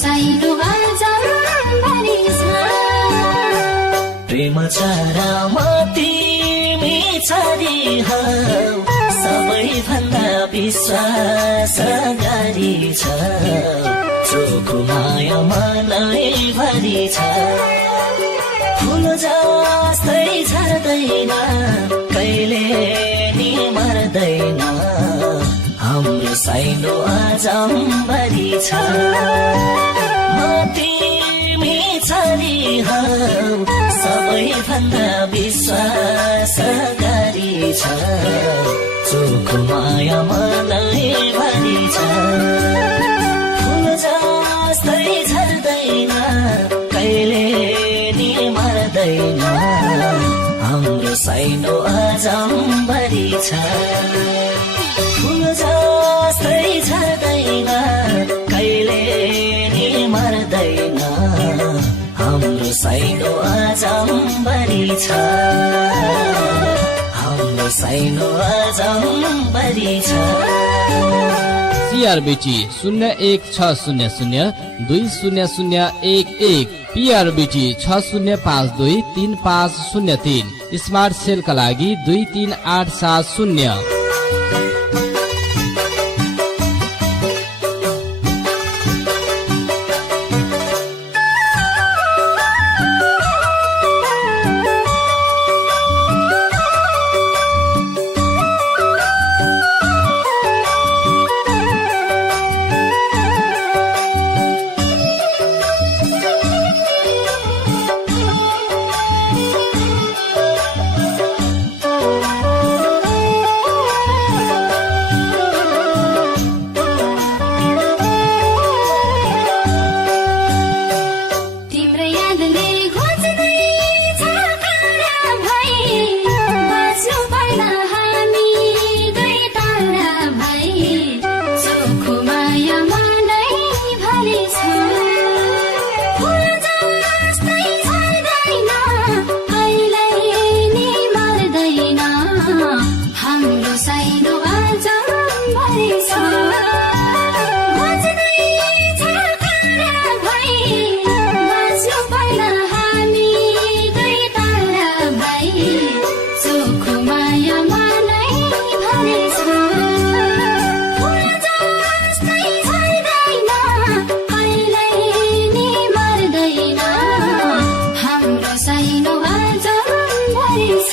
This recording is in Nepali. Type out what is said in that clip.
साइनो आजम्भरि छ प्रेम चारामा तिमी छरी हौ सबैभन्दा विश्वास गरी छ चोखो माया मनैभरि छ फुल जस्तै झर्दैन कहिले नि मर्दैन हाम्रो साइनो आजम्भरि छ म तिमी छरी हौ सबैभन्दा विश्वास गरी छ चोखो माया मनैभरि छ फुल जस्तै झर्दैन कहिले नि मर्दैन हाम्रो साइनो आजम्भरि छ फुल जस्तै झर्दैन कहिले नि मर्दैन हाम्रो साइनो आजम्भरि छ हाम्रो साइनो आजम्भरि छ सीआरबीटी 0160020011 पीआरबीटी 60523503 स्मार्ट सेलका लागि 23870। साइनो आजम्भरि छ